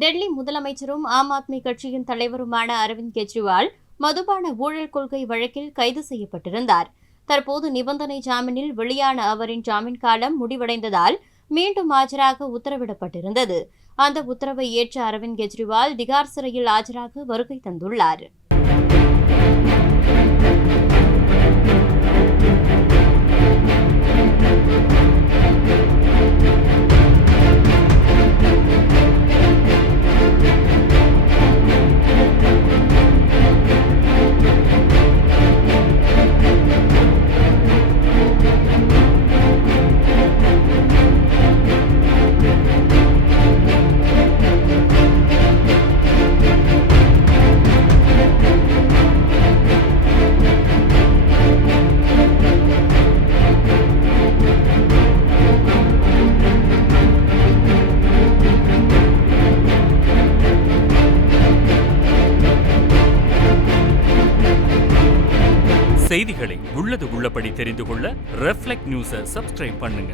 டெல்லி முதலமைச்சரும் ஆம் ஆத்மி கட்சியின் தலைவருமான அரவிந்த் கெஜ்ரிவால் மதுபான ஊழல் கொள்கை வழக்கில் கைது செய்யப்பட்டிருந்தார். தற்போது நிபந்தனை ஜாமீனில் வெளியான அவரின் ஜாமீன் காலம் முடிவடைந்ததால் மீண்டும் ஆஜராக உத்தரவிடப்பட்டிருந்தது. அந்த உத்தரவை ஏற்ற அரவிந்த் கெஜ்ரிவால் திகார் சிறையில் ஆஜராக வருகை தந்துள்ளார். செய்திகளை உள்ளது உள்ளபடி தெரிந்து கொள்ள ரெஃப்ளெக்ட் நியூஸை சப்ஸ்கிரைப் பண்ணுங்க.